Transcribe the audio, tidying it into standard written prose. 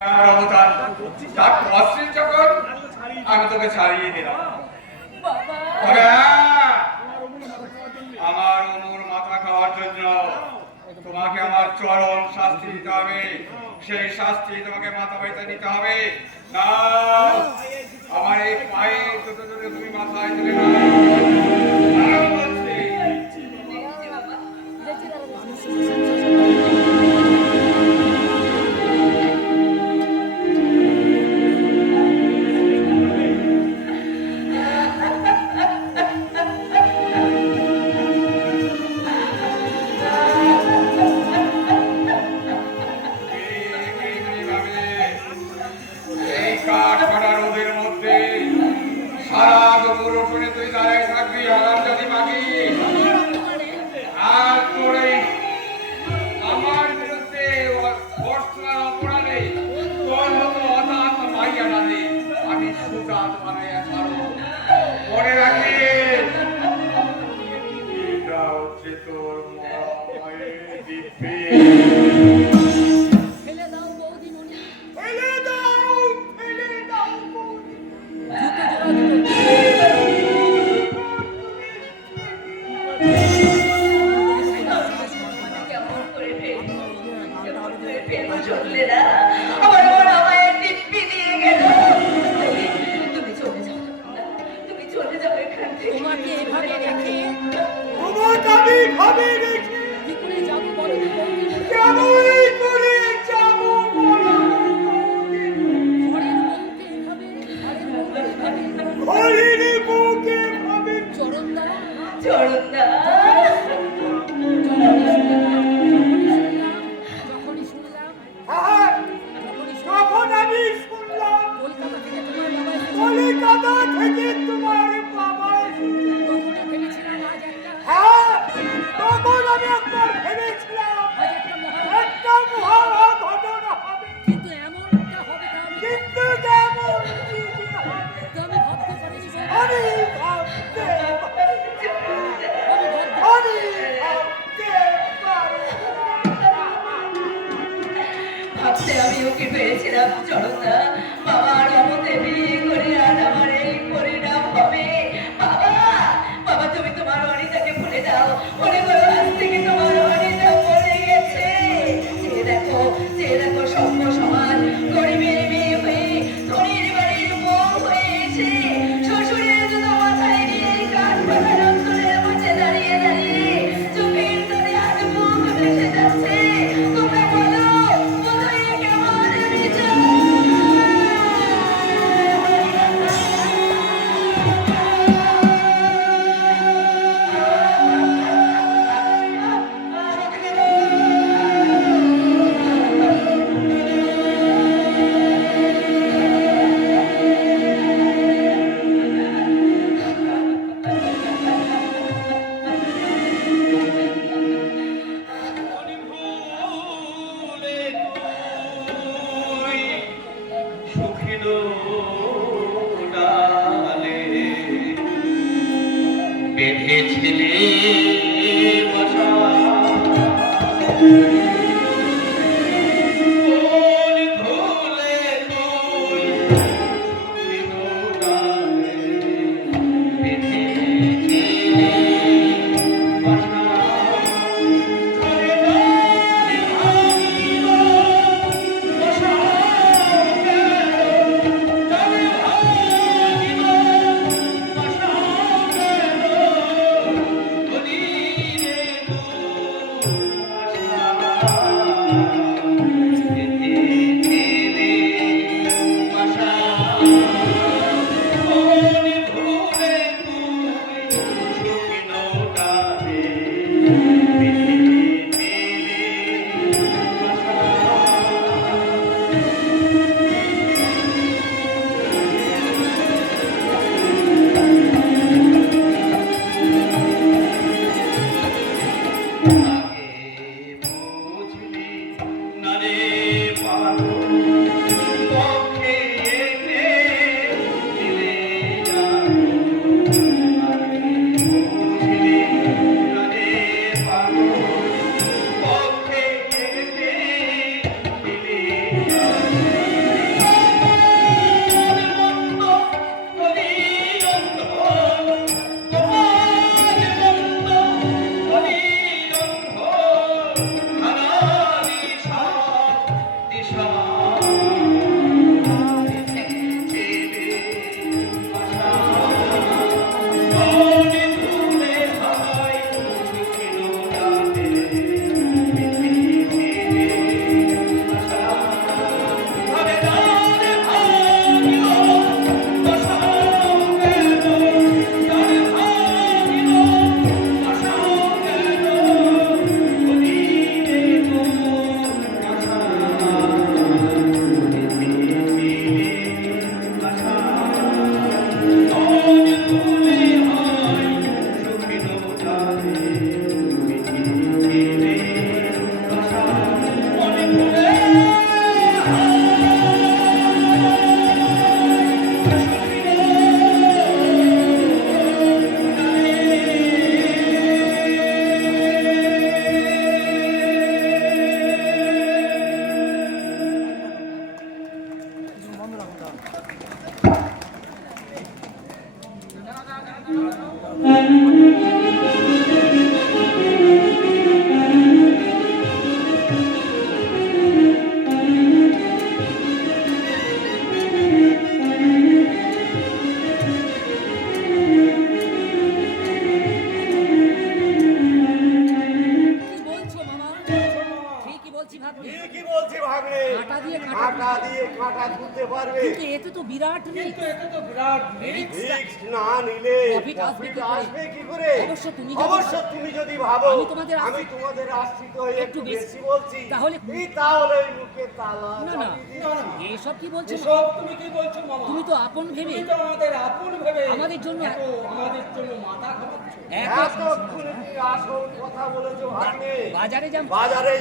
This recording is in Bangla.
আমি তোকে ছাড়িয়ে দিলাম। আমার অমর মাথা খাওয়ার জন্য তোমাকে আমার চরম শাস্তি দিতে হবে। সেই শাস্তি তোমাকে মাথা পাইতে নিতে হবে। না, আমার এই পায়ে দুটো দুটো তুমি মাথায় তুলে না। মনে রাখিস এটা হচ্ছে তোর মায়ের দিব্যি। ফেলে দাও বৌদিমণি, ফেলে দাও, ফেলে দাও বৌদি। কেমন করে ফেলবো চললে না, আমার বড় মায়ের দিব্যি দিয়ে গেল। তুমি চলে যাও, তুমি চলে যাও এখান থেকে। তোমাকে এভাবে রেখে তোমাকে আমি এভাবে রেখে কি করে যাবো বলো তো বৌদিমণি? কেমন করে যাবো বলো ঘরের বউকে এভাবে, ঘরের বউকে এভাবে। চরণদা, চরণদা, যখনই শুনলাম তখন আমি শুনলাম কলকাতা থেকে তোমার বাবা কলিকাতা থেকে তোমার বাবা। তখনই ভেবেছিলাম আজ একটা, হ্যাঁ, তখন আমি একবার ভেবেছিলাম আজ একটা একটা মহা ঘটনা হবে। কিন্তু এমনটা হবে কিন্তু কেমন তো আমি ভাবতে পারিনি। আমি ভাবতে আমি ভাবতে পারি ভাবতে আমি ওকে পেয়েছিলাম চরণদা। বাবার অমতে বিয়ে করে আজ আমার এই পরিণাম হবে। বাবা, বাবা তুমি তোমার অনিতাকে ভুলে যাও, মনে করো আজ থেকে তোমার অনিতা মরে গেছে। যে দেখো সভ্য সমাজ গরিবের মেয়ে হয়ে ধনীর বাড়ির বউ হয়ে এসে শ্বশুরের জুতো মাথায় নিয়ে কাঠ পাখার অন্তরের মধ্যে দাঁড়িয়ে দাঁড়িয়ে চোখের জলে আজ মুখ ভেসে যাচ্ছে। তোমরা বলো কোথায় কেমন বিচার? বেঁধেছিলে বসা কি বলছো মামা? ঠিকই বলছি ভাগ্নে। কি বলছি ভাগ্নে? কাঁটা দিয়ে কাঁটা দিয়ে কাঁটা তুলতে পারবে, কিন্তু এতে তো বিরাট রিস্ক। রিস্ক না নিলে Profit আসবে কি করে? আসবে কি করে? অবশ্য তুমি যদি- অবশ্য তুমি যদি ভাবো আমি তোমাদের আমি তোমাদের আশ্রিত হয়ে একটু একটু বেশি- বেশি বলছি, তাহলে- তাহলে ওই মুখে তালা না না, চাপিয়ে দিচ্ছি। এসব কি বলছো? সব তুমি কি বলছো মামা? তুমি তো আপন ভেবে তুমি তো আমাদের আপন ভেবে আমাদের জন্য এত আমাদের জন্য মাথা ঘামাচ্ছ। এত এতক্ষণ কি আসল কথা বলেছো ভাগ্নে? বাজারে যা বাজারে